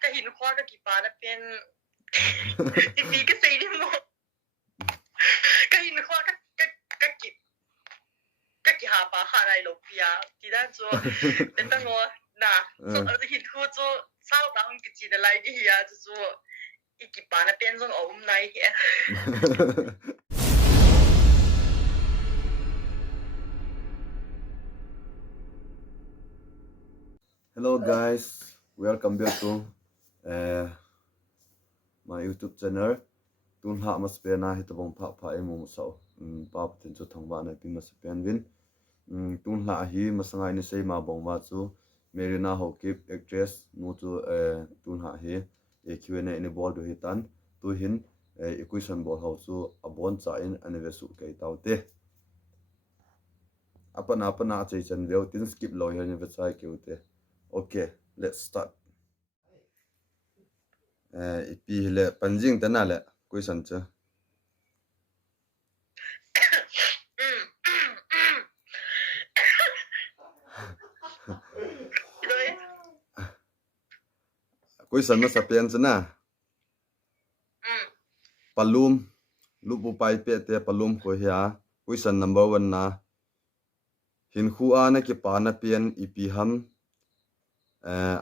cái hình khoa cái kỳ bà nó bên thì vì cái gì đi mua cái hình khoa cái kỳ hà bà hà này lộc bia thì đang cho đến当我那做hình khoa做sao当cái gì的来的呀就做一kỳ bà nó bên trong ôm này呀。Hello guys, welcome back to my YouTube channel. Tun ha mas pe na hita bong pha emu so. Pa tin chu thong ba na pin mas pen win. Tun ha hi masangai ni sei ma bong ma chu Marina Hokip actress nu chu tun ha hi e Q&A ni bol do hitan tu hin equation bol ho chu abon cha in anivesu kai taute. Apana chei chan veu tin skip lo hi ni vechai keute. Okay, let's start. Ipi le panjing tana le question cha. Question na sapian chana. Palum lupu pai pe te palum ko hia. Question number 1 na. Hin khua na ki pa na pian ipi ham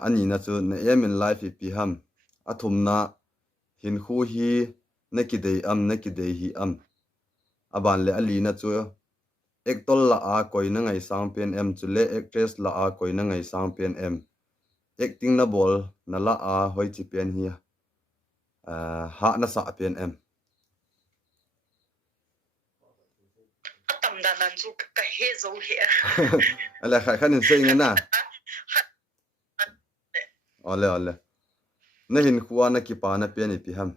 ani na chu na em in life ipi ham. Athum na hin khu hi na ki dei hi am. Aban le ali na chu actor la a koi na ngai sang pen em chu le actress la a koi na ngai sang pen em. Acting na bol na la a hoi chi pen hi ha na sa pen em. Tâm đàn nan chu cái hệ dấu hệ. Ala khai khanin sei ngana. Ole. Na hin khuwa na ki pa na pen ipi ham.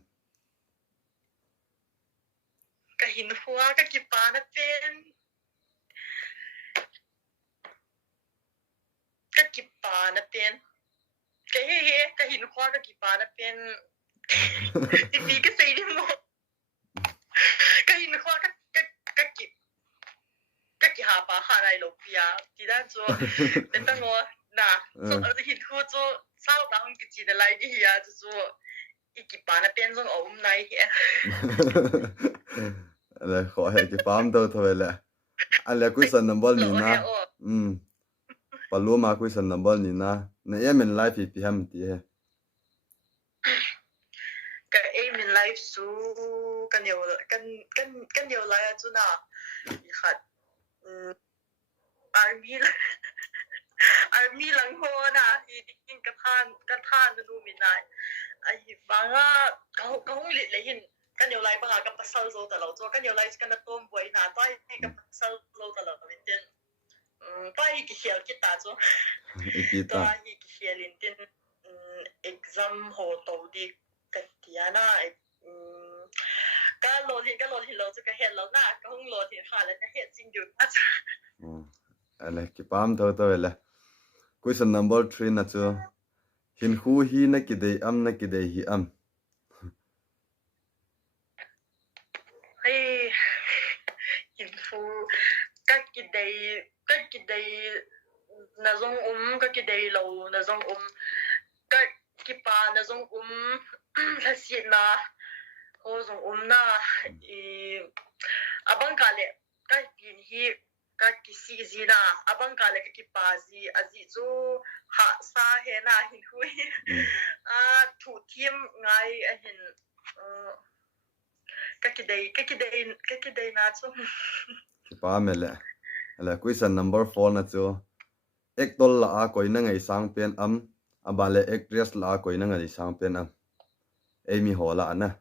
Cái hình hoa cái kỳ bà nó bên cái kỳ bà nó bên cái hình hoa cái kỳ bà nó bên thì vì cái gì đi mua cái hình hoa cái kỳ hà bà hà này lộc bia thì đang cho đến当我那做hình hoa做sao当cái gì的来的呀就做一kỳ bà nó bên trong ôm này呀。Ala kho he ki pam to thôi le. Ala question number ni na. Paloma question number ni na. Na em in life ipi ham ti he. Cái em in life su cái nhiều lại chú na hạt army lang ho na hi tin cái than nó nu min nai ai bang a kahong lit le hin cái nhiều lại bang a cái pasal zo ta lo cho cái nhiều lại cái nó tom boy na toy cái pasal lo ta lo min tin toy cái hiel ki ta cho Ipi ta. toy cái hiel in tin exam ho to di cái tia na cái lo thì lo cho cái hiel lo na kahong lo thì ha là cái hiel jing du a Ala ki pam to le. Question number 3 na chu. Hin khu hi na ki dei hi am. Hey, info các cái đây na zong các cái đây lâu na zong các cái pa na zong là gì na ho zong na abang kale các pin hi các cái gì na abang kale các cái pa gì azi zo ha sa he na hin hui thủ thiêm ngay hin cái đây na chu Ki pa me le. Ala question number 4 na chu. Actor la a koi na ngai sang pen am. Abale actress la a koi na ngai sang pen am. Amy Hola ana.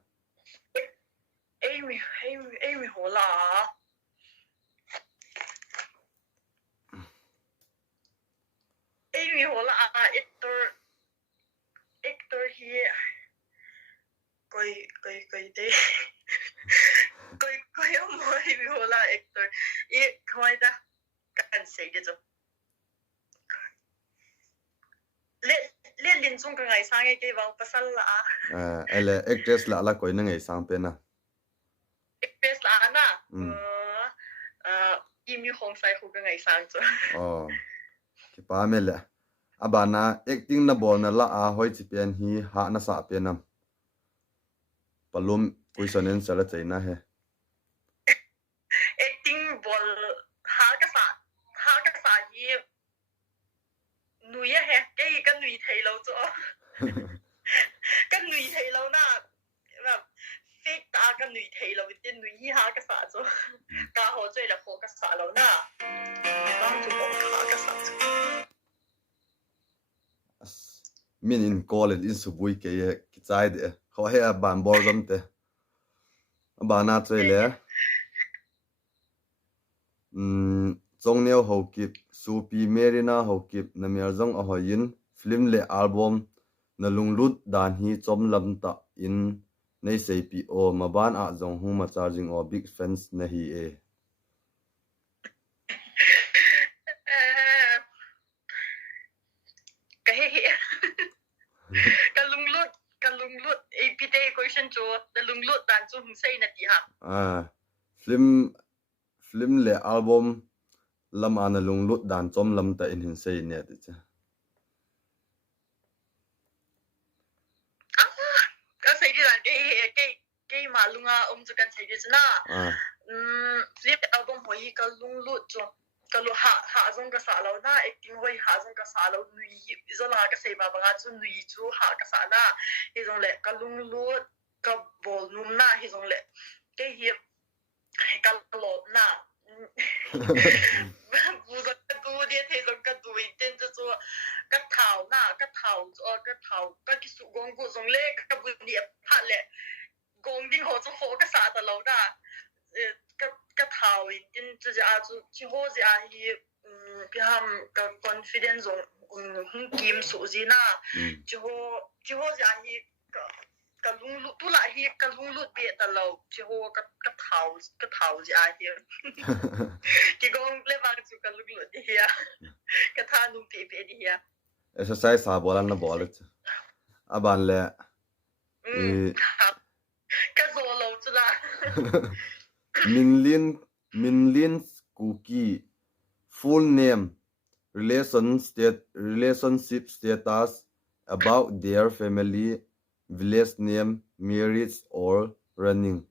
Amy hola Amy hola actor hi coi đây coi ông Amy hola actor coi ta can say đi rồi liên liên chung cái ngày sang cái vòng pasal là Ala actress la koi na ngai sang pen na. actress là na Amy Hong sai khu cái ngày sang rồi Ki pa me le. abana acting na bol na la a hoi chi pian hi ha na sa pianam palum question answer la chaina he acting bol ha ka sa hi nuya he cái cái nui thầy lâu cho cái nui thầy lâu na fake ta cái nui thầy lâu cái nui ha cái sa cho cả họ chơi là họ cái sa lâu na đang cho họ ha cái sa min in college in subui ke ki chai de kho he ban bor gam te abana chei le chong neo ho kip supi merina ho kip na mer jong a hoin film le album na lunglut dan hi chom lam ta in nei sei pi o ma ban a jong hu ma charging o big fans na hi e cái lung lút APT question cho cái lung lút đàn cho hung say nè tí ha film le album lam ana lunglut dan chom lam ta in hin sei ne ti cha cái say đi là cái mà lunga cho cái say đi na flip album hồi cái lung lút cho cái lu hạ trong cái xã lâu na acting hồi hạ trong cái xã lâu nui zo la cái say mà bằng cho nui chú hạ cái xã na hi trong lệ cái lung lút cái bol num na hi trong lệ cái hiệp cái lột na不是个多啲睇到个多一点，就做个头呐，个头个技术光顾中咧，个本地拍咧，光点好做好个啥的老大，个头一点就是就好似比他们个 confidence 中，很坚数字呐，就好似个窿碌都來去個窿碌別的路，之後個頭就阿去，結果你話做個窿碌啲呀，個他弄別別啲呀。exercise sa bolan na bolet aban le 個做路出啦。Minlin Cookie full name relationship status about their family village name marriage or running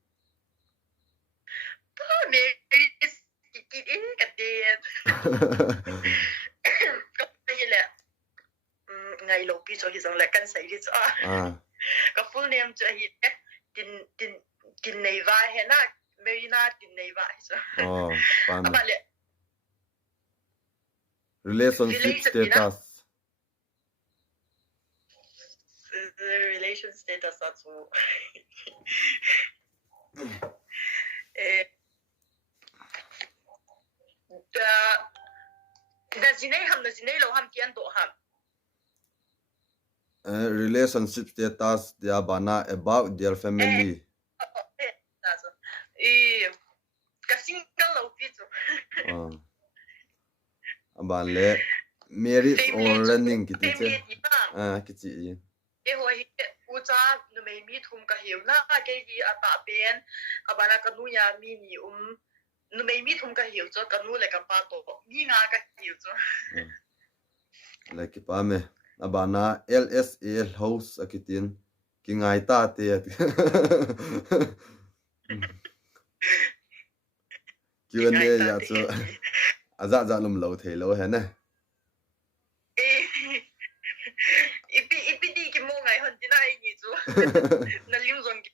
ngày lâu bị cho hi xong lại căn sấy đi cho cái full name cho hi tin này vai hè na Marina tin này vai cho relationship status relation status là số da zinay lo ham kian do ham relationship status dia bana about their family ka single lo pi chu aban le marriage or running kiti che kiti hoi u cha nu mei mi thum ka hiu na ke hi ata pen abana ka nu ya mi ni nu mei mi thum ka hiu cho ka nu le ka pa to mi nga ka hiu cho le ki pa me abana LSA house akitin ki ngai ta te Q&A ya cho aza lum lo thei lo he na ipi di ki mo ngai hon ti nai ni chu na lim zong ki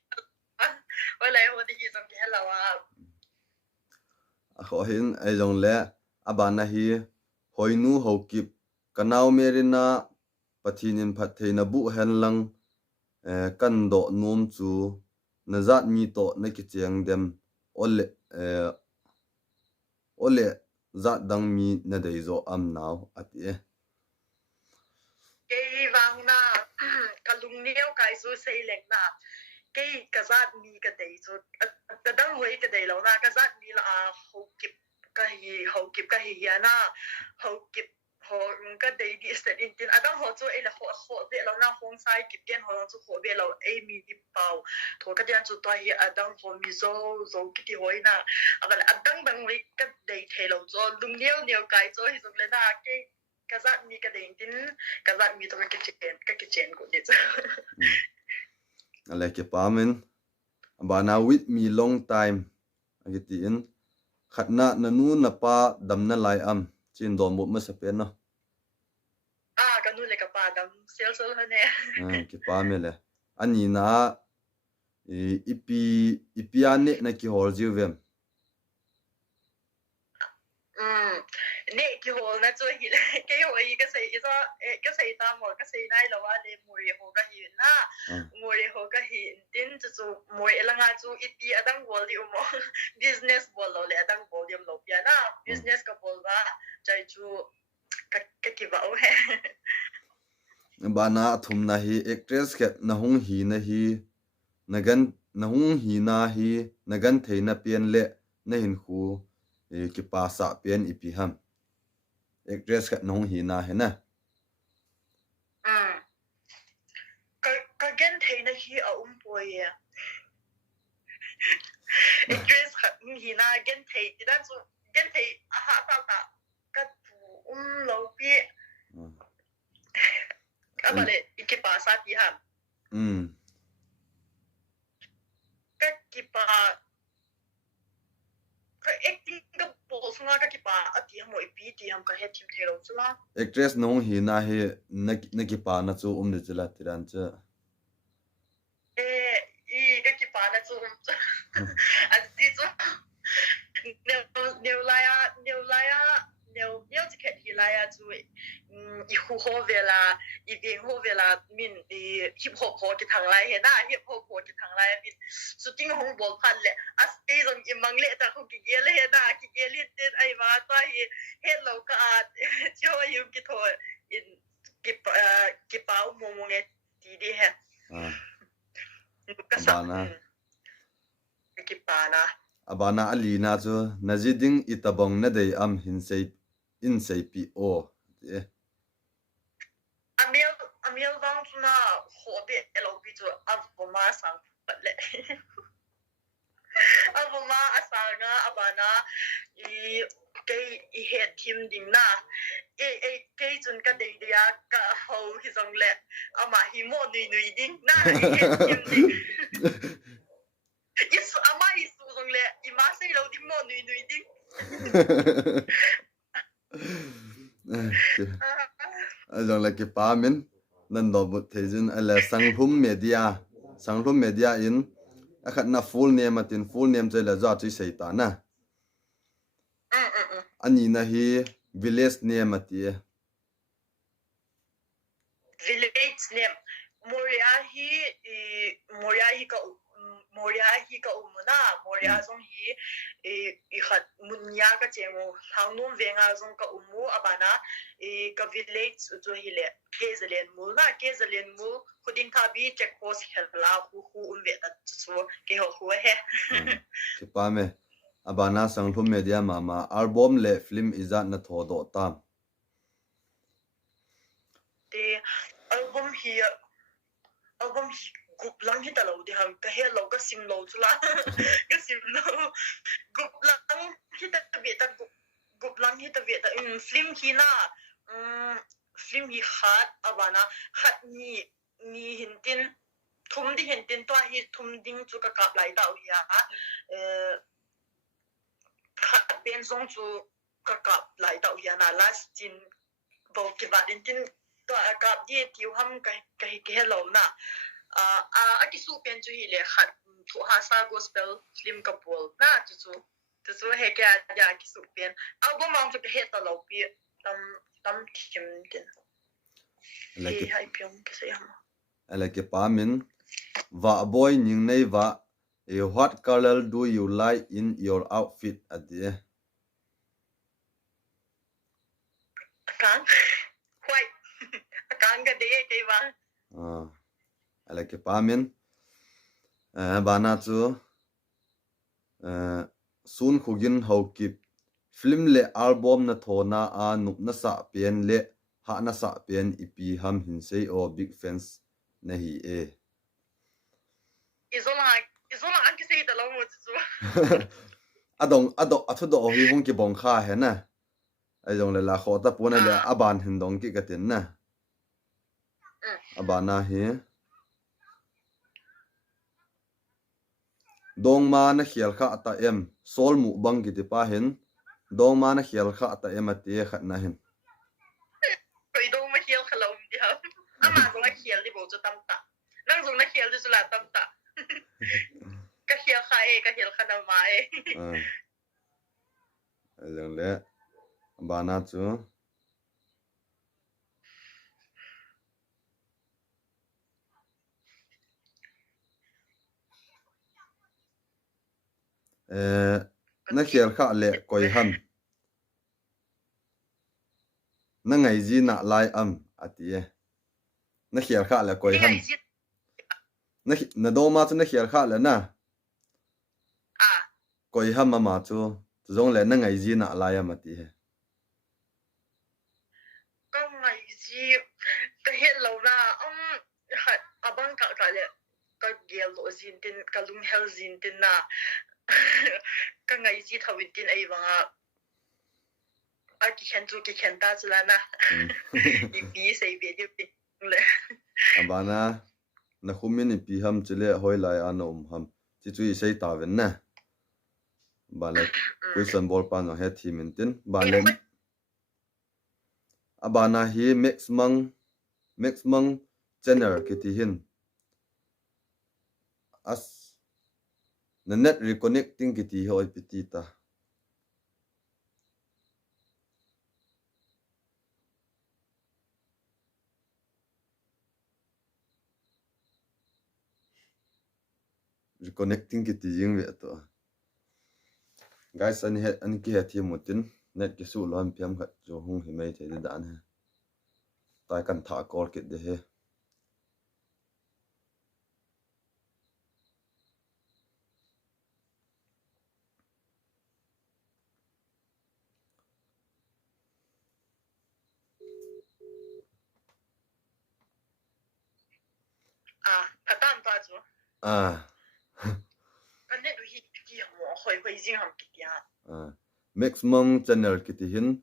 oi lai ho di ki zong ki hala wa a kho hin ai jong le abana hi hoinu ho kip kanau merina pathinin phatheina bu hen lang kan do nom chu nazat mi to na ki cheng dem ole zat dang mi na dei zo am naw ati ke wang na kalung niu kai su sei lek na ke ka zat mi ka dei chu ta dang hoi ka dei lo na ka zat mi la ho kip ka hi ya na ho kip ho ka dei di sta in tin adam ho chu e la ho be lo na hong sai kip ten ho chu ho be lo e mi di pau tho ka dian chu to hi adam ho mi zo ki ti hoi na agal adang bang ri ka dei the lo zo lung niu kai zo hi zo le na ke kazat mi ka ding tin kazat mi to ka kitchen ko dit ala ke pamin bana with me long time agiti in khatna nanu na pa damna lai am chin dom mo ma sapen no kanu le ka pa dam sel hane ke pa mele ani na ipiane na ki hol jiwem ne ki hol na chu hi ke ho yi ka sei ta mo ka sei nai lawa le muri ho ka hi na muri ho ka hi tin chu moi elanga chu ipi adang bol di umo business bol lo le adang bol yam lo pia na business ka bol ba chai chu ka ki ba o he bana thum na hi actress ke na hung hi na hi nagan na hung hi na hi nagan theina pian le na hin khu ki pa sa pian ipi ham actress ka na hung hi na he na ka gen theina hi a poi ya actress hi na gen thei ti dan chu gen thei a ha ta ka pu lo pi abale ikipa sa ti ham ka kipa ka acting ka bol sunga ka kipa ati mo ipi ti ham ka he tim thelo chula actress no hi na he na ki pa na chu de chila tiran cha i ka kipa na chu ati chu neu ti ket hi la ya chu i hu ho vela i bi ho vela min hip hop ho ki thang lai he na hip hop ho ki thang lai min shooting hong bol phan le as te jong i mang le ta khu ki ge le he na ki ge li te ai ma ta hi he lo ka cho yu ki tho in ki pa mo mo nge ti di he ka sa ki pa na abana alina chu najiding itabong na dei am in sei pi o amil wang chuna hobe lb chu avoma sang patle avoma asanga abana i head team ding na ke chun ka dei dia ka ho hi jong le ama hi mo nui ding na head team ding is ama is jong le I ma sei lo ding mo nui ding ajong la ki pa min nan do but thejin ala sanghum media in akhat na full name chela za chi sei ta na ani na hi village name ati village name Moria hi ka umuna Moria zong hi I khat munya ka chemu hangnum venga zong ka umu abana ka village zo hi le kezelen mu khudin ka bi check post hella hu umve ta chu ke ho he ki pa me abana sanghum media mama album le film izat na thodo tam te album hi gup lang hi ta lo di ham ka he lo ka sim lo chula ka sim lo gup lang hi ta film hi na film hi khat abana khat ni hintin thum di hintin to hi thum ding chu ka kap lai dau ya khat ben zong chu ka kap lai dau ya na last tin bo ki ba din tin to kap di tiu ham ka he lo na aki su pen chu hi le khat thu ha sa gospel film couple na chu he ka ja ki su pen album ang chu ka he ta lo pi tam kim din like hai pyong ka se ham like pa min va boy ning nei va what color do you like in your outfit adi kan white kan ga de ke ba like pa min bana chu sun khugin hokip film le album na thona a nup na sa pen le ha na sa pen ipi ham hin sei o big fans na hi izola an ki sei ta lo mo chu adong athu do hi hong ki bong kha he na ai dòng lại là khó ta bún này là aban hình dòng kí cái tiền nè abana hi dong ma na khial kha ta em sol mu bang ki ti pa hin dong ma na khial kha ta em ati khat na hin Rồi đâu mà khiêu khá lâu đi hả? Mà dùng nó khiêu đi bộ cho tâm tạ. Năng dùng nó khiêu đi cho là tâm tạ. Cái khiêu khá cái khiêu khá nào mà dòng lẽ abana chu na khial kha le koi ham na ngai ji na lai am ati na khial kha le koi ham na do ma chu na khial kha le na koi ham ma chu zong le na ngai ji na lai am ati he Cái ngày gì cái hiện lâu ra ông abang cả lệ cái ghê lộ zin tin cái lung hell zin tin na cái ngày gì thầu tin ấy vâng cái khen ta chứ là na đi bí xây bí đi bí lệ abana na khumin pi ham chile hoi lai anom ham chi chui sei ta ven na bale question ball pan no he thi min tin bale abana hi maximum channel kiti hin as na net reconnecting kiti hoi piti ta reconnecting kiti jing ve to guys an ki he thi mutin net ki su lam piam khat jo hung hi mai the dan he tai kan tha kor kit de he phát tan ta chứ cái này đôi khi cái họ hồi riêng hầm cái maximum channel kiti hin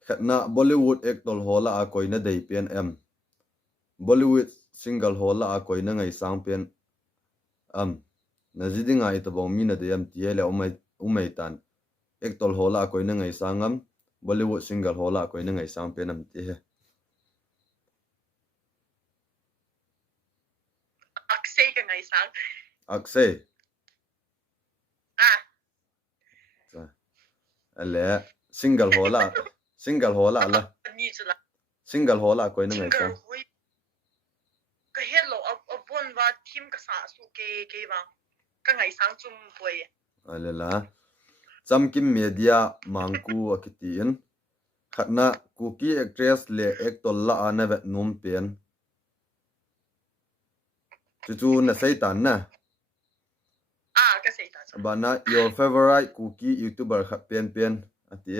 khatna Bollywood actor hola a koina dei pen em Bollywood single hola a koina ngai sang pen na jidinga ita bong mina de am tiele umai tan actor hola a koina ngai sangam Bollywood single hola a koina ngai sang pen am ti he Akshay cái ngày sáng Akshay ale single hola la single hola koina ngai sang cái hết lộ ở buôn và team cái xã số cái bằng cái ngày sáng chung buổi ale la chamkim media mangku akitin khatna cookie actress le actor la ana vet num pen chu na seitan na cái gì ta bana your favorite cookie youtuber khat pen ati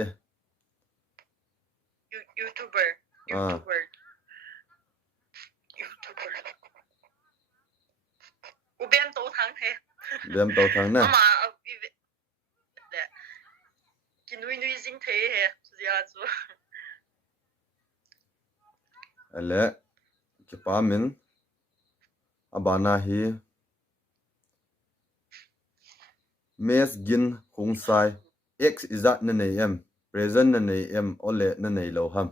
YouTuber bên tàu thang thế na mà cái nuôi dính thế hè giờ chú ale ki pamin abana hi mes gin hungsai x izat na nei em present na nei em ole na nei lo ham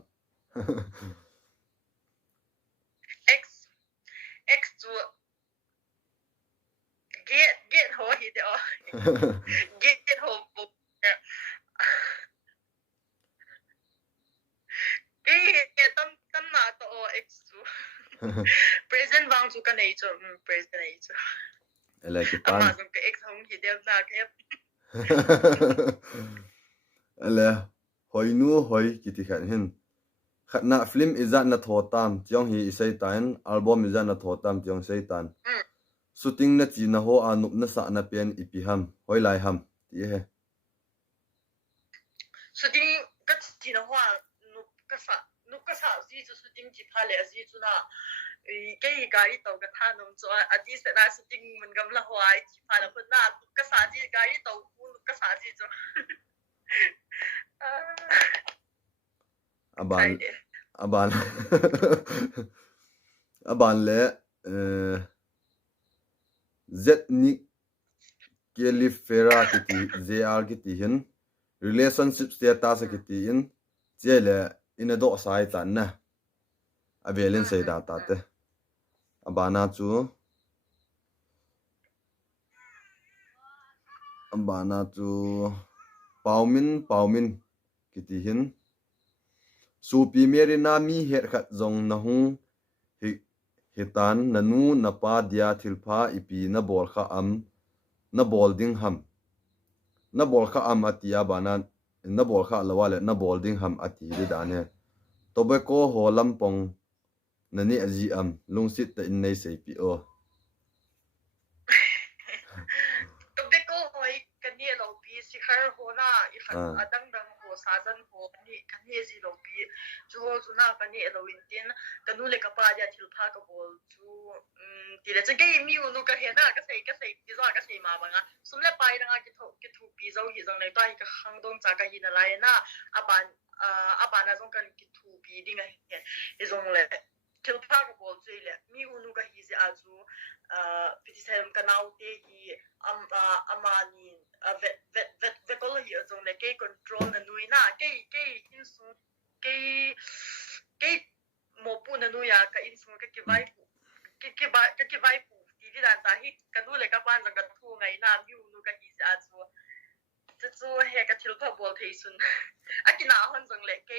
X chú get hồ hi đó get hồ bụng cái tâm mà to X chú present vang chú cái này chú present này chú ele ki pan mà dùng cái X không thì đem ra cái ele hoinu hoi kiti khan hin khatna film izat na thotam tiong hi isai tan album izat na thotam tiong sei tan shooting na chi na ho anup na sa na pen ipi ham hoi lai ham ti he shooting cái chi nó hoa nụ cái sa gì chú shooting chỉ phá lệ gì chú na cái gari tàu cái than nông cho đi sẽ là shooting mình cầm là hoa chỉ phá là phân na cái sa gì gari tàu nụ cái sa gì chú aban aban aban le zetnik kelifera kiti zr kiti hin relationship status kiti in chele in do sai tan na avelin sei da ta te abana chu paumin kiti hin supi merina mi her khat zong na hu hitan nanu napa dia thilpha ipi na bol kha am na bol ding ham na bol kha am atia bana na bol kha lawale na bol ding ham ati de dane tobeko ho lampong nani aji am lungsit ta in nei sei pi o tobeko hoi kani lo pi sikhar hona I khat adang dang ho sajan ho kani ji lo pi chu chu na kani lo intin kanu le ka pa ja thilpha ka bol chu ti le chake mi unu ka hena ka sei ti zo ka sei ma banga sumle pai ranga ki thu pi zo hi jong nei pai ka khang dong cha ka hi na lai na aban na jong kan ki thu pi ding he jong le thilpha ka bol chu le mi unu ka hi ji a chu pitisem kanau te hi amani vet kol hi jong le ke control na nui na ke insu ke mo pu na nu ya ka insu ka ki vai pu ti di dan ta hi kanu le ka pan jang ka thu ngai na mi unu ka hi ja chu he ka thil pha bol thei sun akina hon jong le ke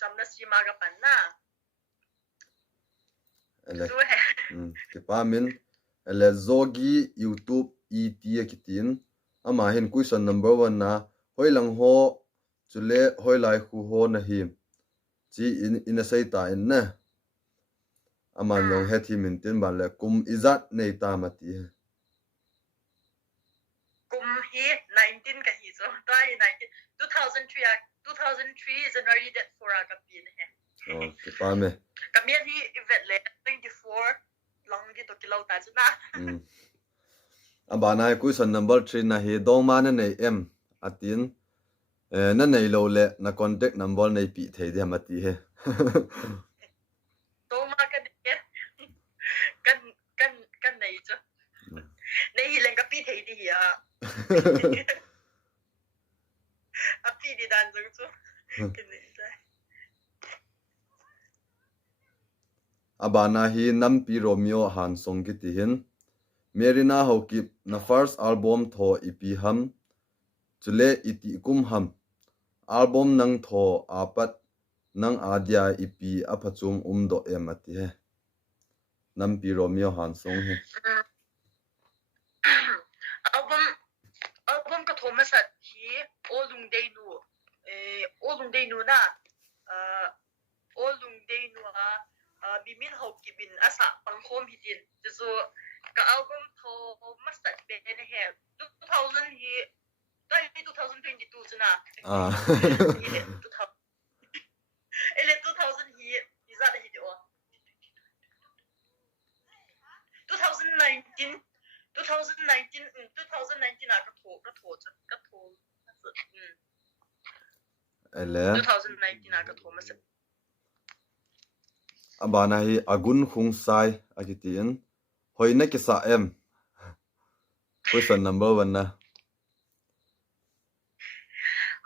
cham na si ma ga pan na chu he ke pa min ele zogi youtube et kitin ama hin question number 1 na hoilang ho chule hoilai khu ho na hi chi in a sai ta in na aman long he thi min tin ban le kum izat nei ta mati kum hi 19 ka hi so tai 2003 January date 4 ka pin he ke pa me ka mi hi event le 24 long di to kilau ta chuna abana question number 3 na he dong ma na nei em atin na nei lo le na contact number nei pi thei de mati he to ma ka de kan nei cho nei len ka pi thei di ya a pi di dan jong chu kin nei sai abana hi nampi romeo han song ki tihin merina hokip na first album tho ipi ham chule iti kum ham album nang tho apat nang adia ipi aphachum do emati he nampi romeo han song he album ka thoma sa hi olung dei nu na olung dei nu bimin hokibin asa pangkhom hitin so ka album tho masat be ne he 2000 hi 2022 chuna ele 2000 hi izada hi o 2019 ka tho ele 2019 ka tho masat abana hi agun khung sai akitin hoina ki sa em question number 1 na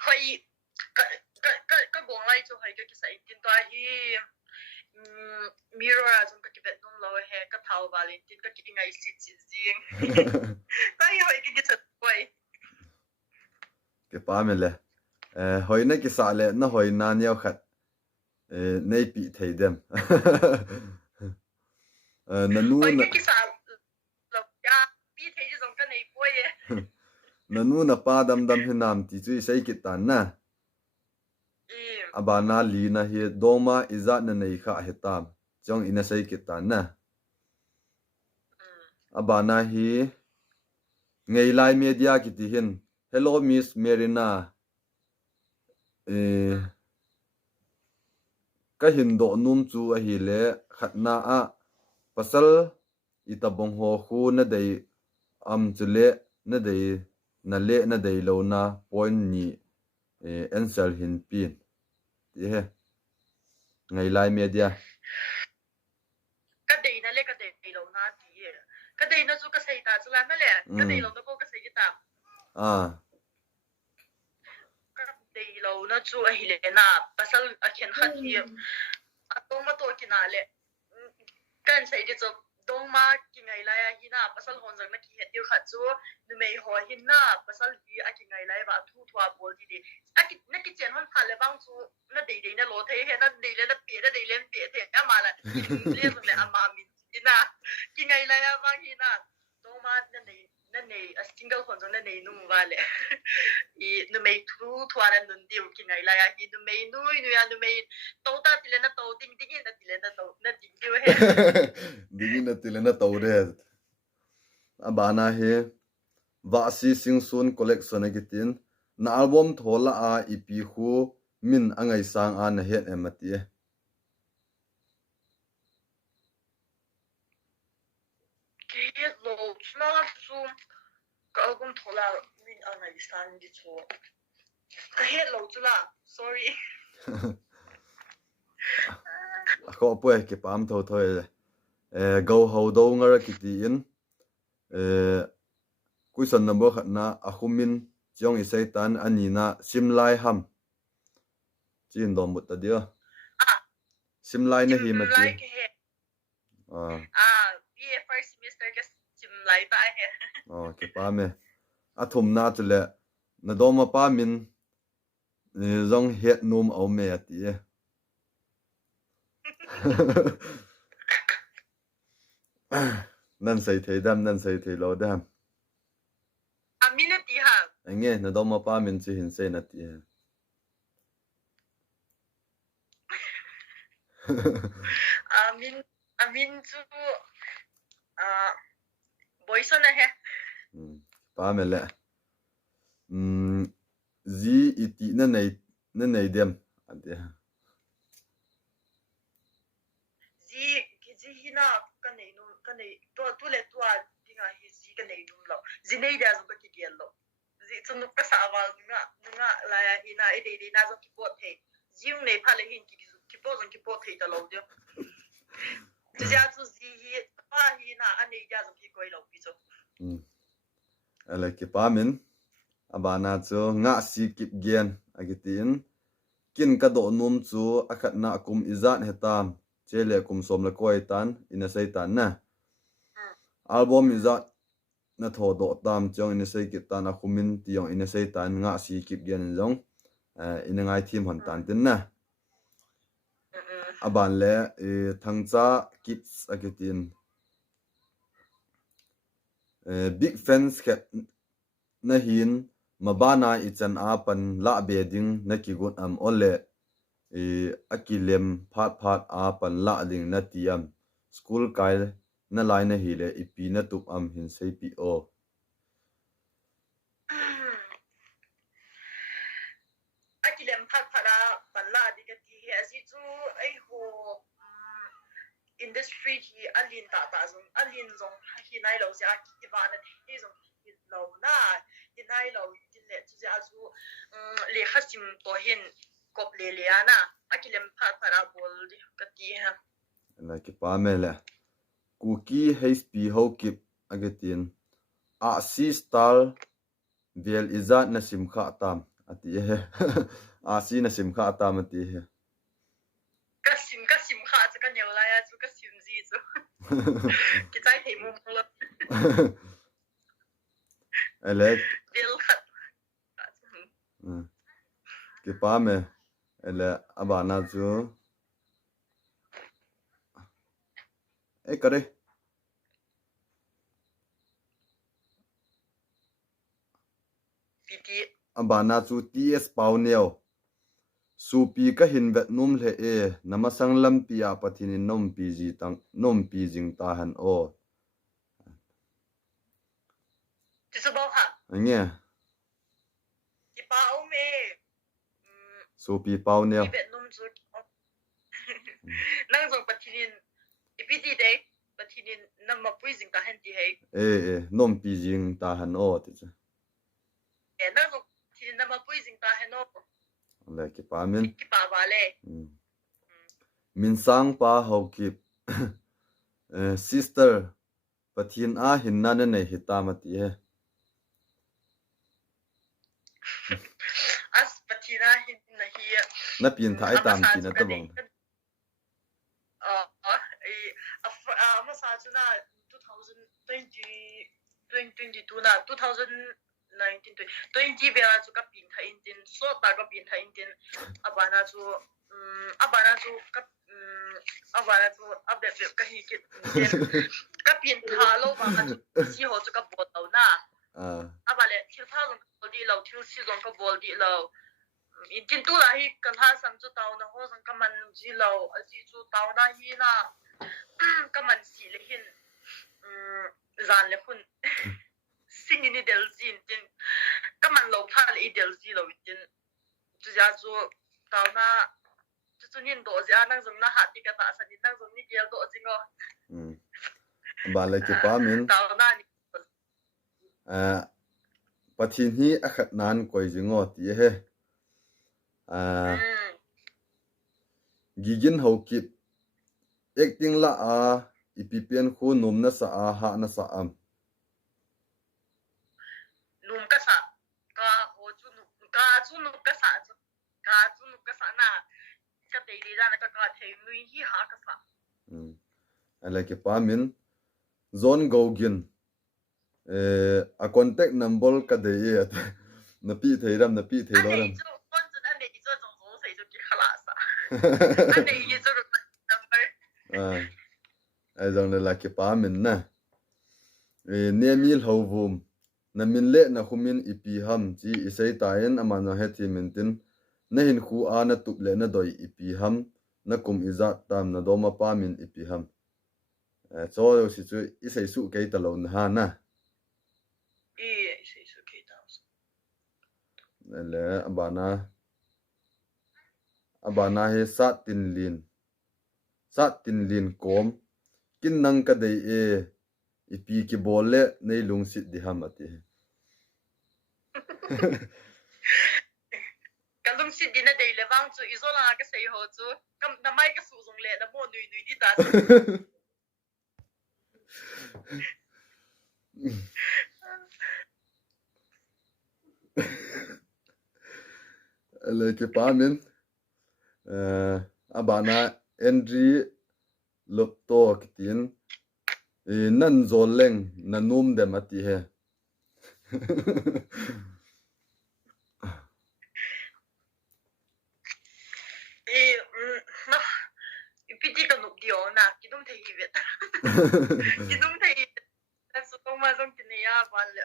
hoi ka gong lai chu hoi ka ki sa tin to hi mirror azum ka ki bet nong lo he ka thau valentine ka ki ngai sit jing tai hoi ki chat koi ke pa me le hoina ki sa le na hoina niao khat nei pi thei dem nanu na ki sa lo ya pi thei ji jong ka nei poi ye nanu na pa dam hinam ti chu sei ki tan na abana li na hi doma izat na nei kha hetam chong ina sei ki tan na abana hi ngei lai media ki ti hin hello miss merina ka hindo num chu a hi le khatna a pasal itabong ho khu na dei am chule na dei na le na dei lo na point ni answer hin pin ti he ngày lai media cái đây nó lấy cái đây lâu na đi cái đây nó chú cái xây ta chú làm nó lẽ cái đây lâu nó có cái xây cái ta cái đây lâu nó chú ấy lẽ na bắt đầu khen khát thì đông mà tôi kia na lẽ cái xây cái chú đông mà cái ngày lai hi na bắt đầu hôn rằng nó kia hết tiêu khát chú nó mấy hồi hi na bắt đầu hi cái ngày lai và thu thua bol đi đi cái nó cái chuyện hôn phá lẽ bang chú nó đầy đầy nó lỗ thế hết nó đầy lên nó bể nó đầy lên bể thế à mà là liên tục là mà mình na cái ngày lai bang hi na đông mà nó này single hôn rằng nó này nung vào lẽ nó mấy thu thua nó nung điều cái ngày lai hi nó mấy nuôi nó mấy tàu ta thì nó tàu tinh tinh nó thì nó tàu nó tinh tiêu hết digin na tilena tawre abana he vasi singsun collection agitin na album thola a ipi khu min angai sang an het emati cái lỗ nó chú cái album thola min angai sang đi chú cái hết lỗ chú là sorry ko poe ke pam tho thoi go ho do ngar kitin question number khatna akhumin chong isaitan anina simlai ham chin dom but dia simlai na hi mati ye first semester cái sim lại tại he ke pa me athum na chule na do ma pa min zong het num au me ati nan sai thei lo dam minute ha ange na do ma pa min chi hin se na ti min chú boyson na he pa me le zi iti na nei dem ante zi hina cái này tu le tu dinga hi zi cái này đúng lo zi nei dia zo cái kia lo zi chu nu ka sa wa nga la ya hina e de na zo ki pot the zi nei pha le hin ki pot the ta lo jo zi ja zu zi hi pa hi na an nei dia zo ki koi lo pi zo ala ki pa min abana chu nga si kip gen agitin kin ka do num chu akhat na kum izat hetam chele kum som la koi tan ina sei tan na album izat na tho do tam chong ina sei kip tan akhumin tiong ina sei tan nga si kip gen jong ina ngai thim hon tan tin na aban le thangcha kids agitin big fans khat na hin mabana ichan apan la beding na kigun am ole akilem phat apan la ling na tiam school kai na lai na hi le ipi na tup am hin sei pi o akilem phat phara pan la di ka ti he asi chu ai ho industry hi alin ta zong alin zong hi nai lo ja ki ba na hi zong hi lo na hi nai lo ti le chu ja chu le khasim to hin kop le le ana akilem phat phara bol di ka ti ha na ki pa me le cookie hp ho kip agatin a si star vel izat na sim kha tam ati he a si na sim kha tam ati he ka sim kha chu ka neu la ya chu ka sim ji chu ki chai thei mu lo ele vel khat ki pa me ele abana chu kare piti abana chu ts pauneo supi ka hin vet num le namasang lam pia pathini nom pg tang nom pi jing ta han o ti so ba ha nge ti pa o me supi pauneo vet num chu nang zong patinin ipiti de patinin namma puizing ta han ti he nom pi jing ta han o ti cha nang zong patinin namma puizing ta han o le ki pa min ki pa ba le min sang pa ho kip sister pathin a hin na ne nei hitamati he as patina hin na hi na pin thai tam ki na ta bang masajuna 2022 na 2019 20 bela chu ka pin tha intin so ta ka pin tha intin abana chu update ka hi ki ka pin tha lo ba chu si ho chu ka bot lo na abale thil tha lo di lo thil si zong ka bol di lo intin tu la hi kan ha sam chu taw na ho sang ka man ji lo asi chu taw na hi na ka man si le hin zan le hun sing ni del zin tin ka man lo pha le del zi lo tin chu ja chu taw na chu nin do ja nang zong na ha ti ka ta sa ni nang zong ni gel do jingo ba le ke pa min taw na ni pathin hi a khat nan koi jingo ti he gigin ho kip acting la a ipipian khu num na sa a ha na sa am num ka sa ka ho chu nu ka chu nu ka sa na ka te ri da na ka thei nui hi ha ka sa ala ke pa min zone gogin a contact number ka de ye na pi thei ram ram kon chu an de chu zong zo sei chu ki khala sa an de ye chu number ai dong la ke pa min na ne mil ho vum na min le na khumin ipi ham chi isai taen amana he thi min tin na hin khu a na tup le na doi ipi ham na kum iza tam na doma pa min ipi ham cho si chu isai su ke ta lo na ha na isai su ke ta le abana he sat tin lin kom kin nang ka dei ipi ki bolle nei lung sit di ham ati kalung si dina dei le wang chu izola ka sei ho chu kam na mai ka su zong le na mo nui di ta le ke pa min abana entry lopto kitin nan zoleng nanum de mati he piti ka nup dio na kidum thei hi vet kidum thei na su tong ma zong tin ya ban le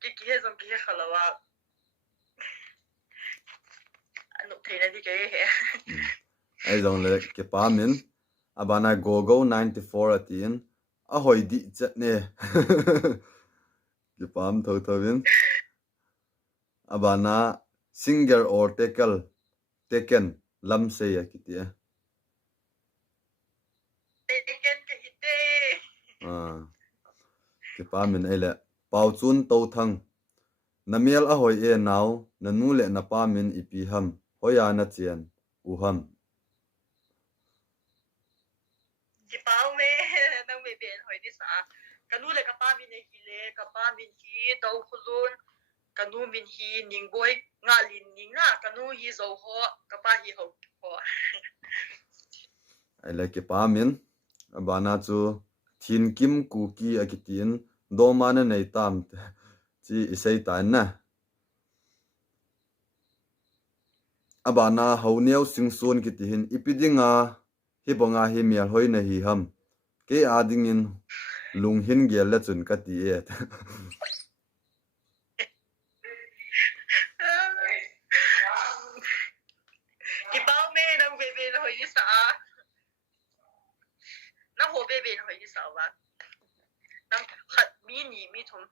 ki he zong ki he khalawa nup thei na di ke he ai zong le ke pa min abana go 94 atin a hoi di chat ne ke pam tho win abana singer or taken lam se ya kitia taken ke hite ke pa min ele pau chun to thang namiel a hoi e naw nanu le na pa min ipi ham hoya na chian u ham ki pau me nang me ben hoi di sa kanu le ka pa min hi le ka pa min hi to khulun kanu min hi ning boy nga lin ning na kanu hi zo ho ka pa hi ho ai le ke pa min abana chu thin kim ku ki akitin do mana nei tam chi isai tan na abana hauneu singson kitihin ipidinga hi bonga hi mial hoi na hi ham ke adingin lunghin gel la chun ka ti et ki pau me nang be ben hoi di sa na ho be ben hoi di sa wa nang khat mi ni mi thum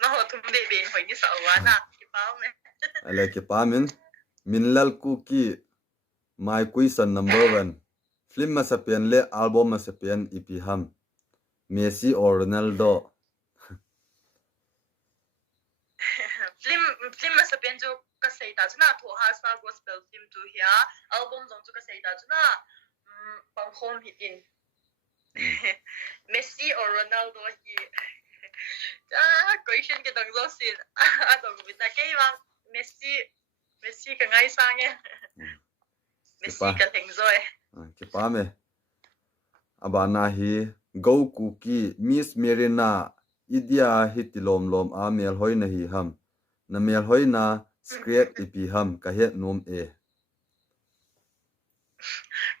na ho thum be ben hoi di sa wa na ki pau me ala ke pa min lal ku ki my question number 1 film masapian le album masapian ipi ham Messi or Ronaldo film masapian jo ka sei ta chuna tho ha sa gospel theme tu hia album jong chu ka sei ta chuna pang khom hitin Messi or Ronaldo hi question ke dang zo sin a dong bi ta ke wang Messi ka ngai sang e Messi ka theng zo e ke pa me abana hi go kuki Miss Merina idia hitilom lom a mel hoina hi ham na mel hoina scrap ipi ham ka het nom e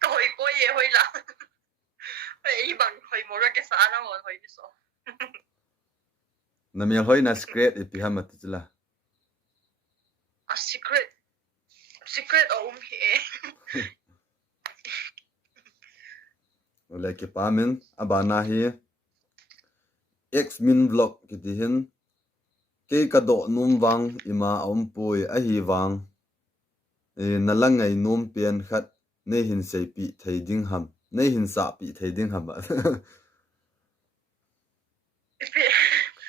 ka hoi ko ye hoi la ei bang hoi mo ra ke sa na mon hoi ni so na mel hoina scrap ipi ham atila a secret he ole ke pa men abana hi x min vlog kitihin ke ka do num wang ima pui a hi wang na langai num pian khat nei hin sei pi thei ding ham nei hin sa pi thei ding ham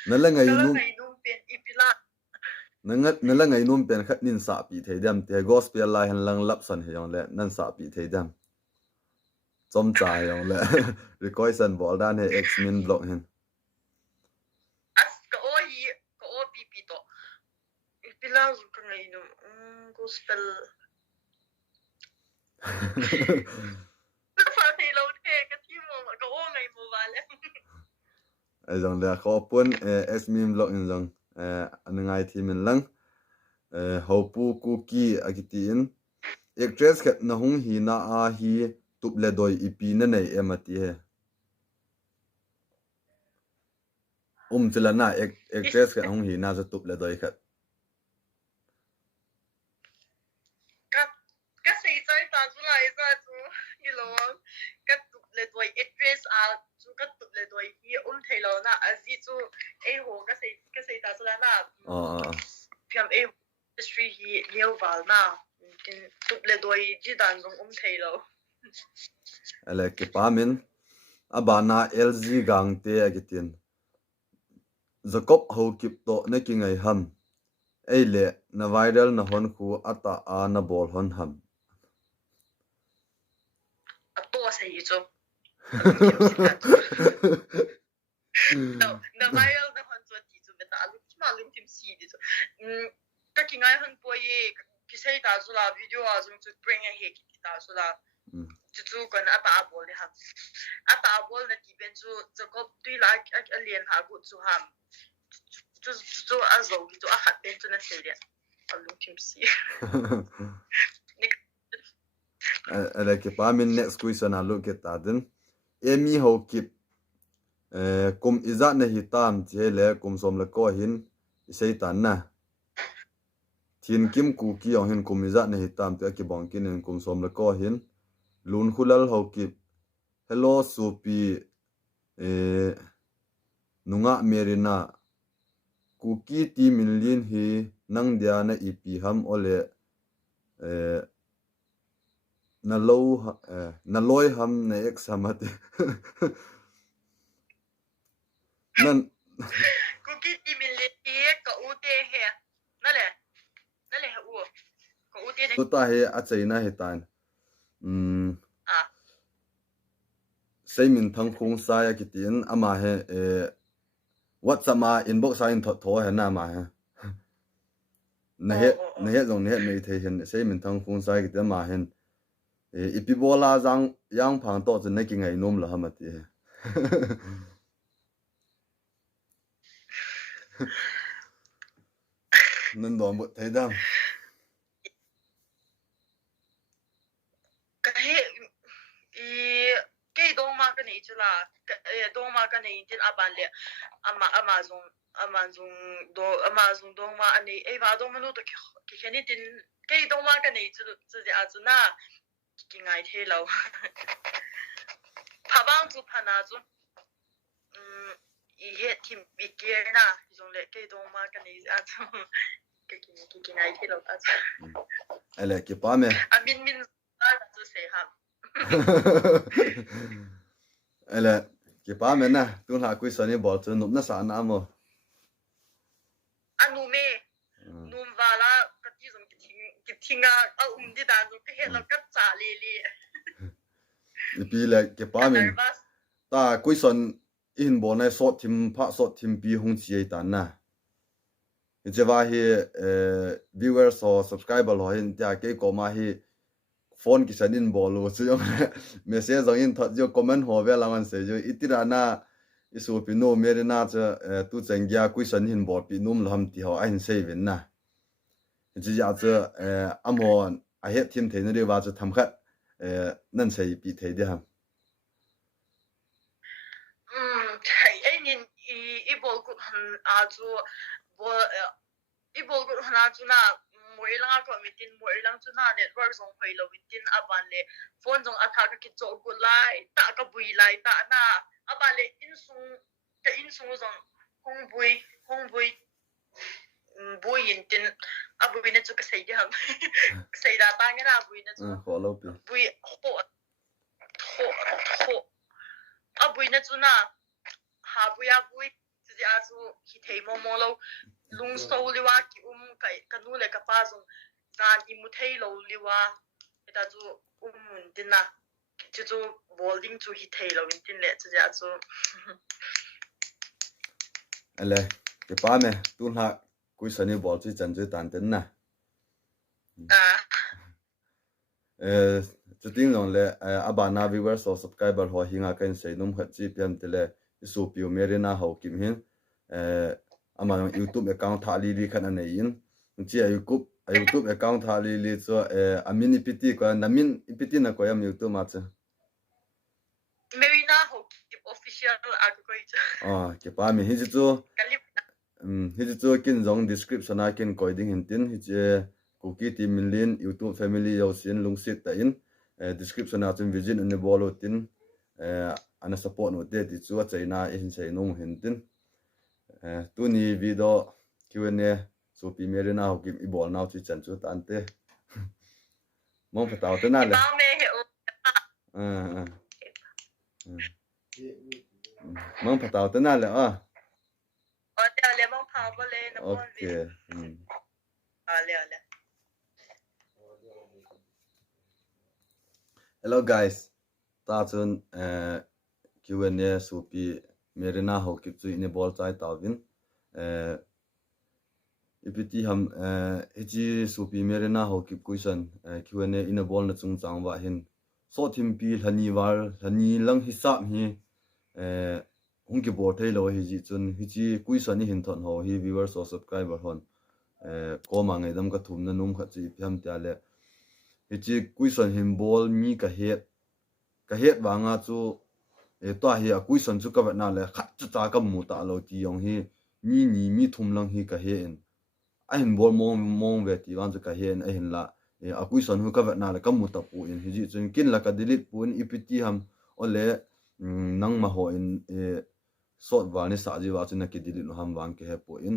na langai num pen ipila na langai num pian khat nin sa pi thei dam te gospel lai han lang lap san he yong le nan sa pi thei dam chom cha yong le requisition bol dan he x min vlog hen as ka o pipi to ipila zu ka ngai no gospel fa thei lo the ka ti mo ka o ngai mo wale ai jong le kho pun x min vlog in jong anangai thi min lang hopu kuki agitin actress khat na hung hi na a hi tup le doi ipi na nei emati he chila na actress khat hung hi na za tup le doi khat ka sei chai ta chu lai za chu ni lo ka tu le doi address a chu ka tu le doi hi thei lo na azi chu e ho ka sei ta chu la na phiam e history hi leo wal na tin tu le doi ji dan jong thei lo ale ke pamin abana lg gang te agitin zakop ho kip to na ki ngai ham eile na viral na hon khu ata a na bol hon ham a to sei chu na viral na hon chu ti chu beta alu ma lung tim si di chu ka ki ngai hon po ye ki sei ta chu la video a jung chu bring a he ki ta chu la chu kan ata bol ha ata bol na ti ben chu zakop tui la alien ha gu chu ham chu a zo ki chu a hat ben chu na sei dia alu tim si ale ke pamin next question a look at tadin emi ho kip kum iza na hitam chele kum som la ko hin sei tan na thin kim ku ki ong hin kum iza na hitam te ki bong kin in kum som la ko hin lun khulal ho kip hello supi nunga merina kuki ti minlin hi nang dia na ipi ham ole na loi ham na ek samate nan kuki ti min le ti ka u te he na le u ka u te to ta he a chaina he tan sei min thang khung sa ya kitin ama he whatsapp ma inbox sa in tho he na ma he na he zong ne nei the hen sei min thang khung sa kitin ma hen ipi bola yang phang to chen ki ngai nom la hamati he nan do mo thai dam ka he ke dong ma ka nei chu la dong ma ka nei tin aban le amazon dong ma ani e ba dong ma no to ki khani tin ke dong ma ka nei chu ja chu na ki ngai the lo pa bang chu pa na chu i he tim bi ke na jong le ke dong ma ka nei a chu ki ngai the lo a chu ale ki pa me a min na chu se ha ele ki pa me na tun ha kui sani bol chu nup na sa na mo anu me num wala ka ti jong ki tinga di dan zo ke lo ka cha li ipi le ke pa min ta question in bo na so tim pi hung chi ta na jewa hi viewers or subscriber lo hin ta ke ko ma hi phone ki sanin bo lo chu message in thot jo comment ho ve la man se jo itira na isu pi no mere na cha tu cheng ya question hin bo pi num lam ti ho a hin sei ven na ji ya cha amon a het tim the ne wa cha tham khat nan sei pi the de ha thai ai nin I bol ku han a chu bo I bol ku han a chu na moi lang ko mitin moi lang chu na network song phai lo mitin aban le phone jong atha ka ki cho ku lai ta ka bui lai ta na aban le in sung jong hong bui bui in tin abui na chu ka sei de ham sei da ta nga bui na chu ho lo pi bui ho abui na chu na ha bui a bui ji a chu hi thei mo lo lung so liwa ki kai kanu le ka pa zong gan I mu thei lo liwa eta chu din na chu bowling chu hi thei lo in tin le chu ja chu ale ke pa me tu na question ni bol chi chan chu tan ten na chu ting long le abana viewers or subscriber ho hinga kan sei num khat chi pian tele isu piu merina ho kim hin ama YouTube account thali li khana nei in chi YouTube account thali li so amini piti ko namin ipiti na ko yam YouTube ma cha Marina ho official agriculture ke pa mi hi chu hi chu kin zong description a kin ko ding hin tin hi che cookie team min YouTube family yo sin lung sit ta in description a chun vision ne bolo tin ana support no te ti chu chaina in sei no hin tin tu ni video Q&A so pi merina ho kim I bol now chi chan chu tan te mong phatao te na le mong phatao te na le le mong phao ba le na bon vi ale hello guys ta chun Q&A so pi merina ho kip chu in bol chai tawin ipiti ham heji supi merina ho kip question Q&A in a bol na chung chang wa hin so thim pi hlani war hlani lang hisap hi hung ki bo thei lo hi ji chun hi chi question ni hin thon ho hi viewers or subscriber hon ko ma ngai dam ka thum na num kha chi pyam ta le hi chi question him bol mi ka het wa nga chu to hi a question chu ka wa na le khat chu ta ka mu ta lo ti yong hi mi thum lang hi ka he en a hin bol mong ve ti wan chu ka he en a hin la a question hu ka wa na le ka mu ta pu in hi ji chun kin la ka delete pu in ipiti ham ole nang ma ho in sort wa ni sa ji wa chun na ki delete no ham wang ke he pu in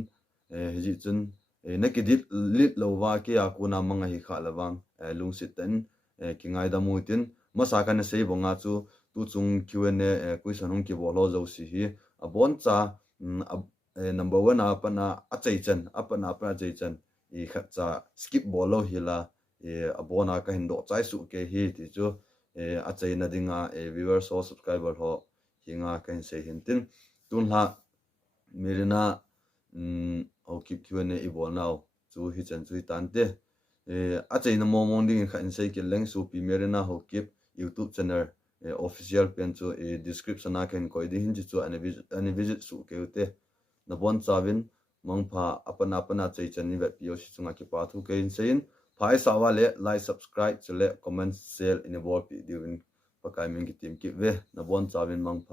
hi ji chun na ki delete lo wa ke a ku na manga hi kha la wang lung sit ten ki ngai da mu tin ma sa ka na sei bonga chu tu chung Q&A question hung ki bo lo zo si hi a bon cha number 1 apana achai chan apana chai chan I khat cha skip bolo hi la a bona ka hin do chai su ke hi ti chu achai na dinga viewers or subscriber ho hinga ka hin sei hin tin tun la mirina o keep Q&A I bol now chu hi chan chu tan te achai na mo ding kha in sei ke leng su pi mirina ho keep YouTube channel official pen chu description a ken koi di hin chu ani visit su ke te na bon chawin mangpha apana chei chani ve pio si chunga ki pa thu ke in sein phai sawa le like subscribe chule comment share in a bol pi diwin pakai ming ki team ki ve na bon chawin mangpha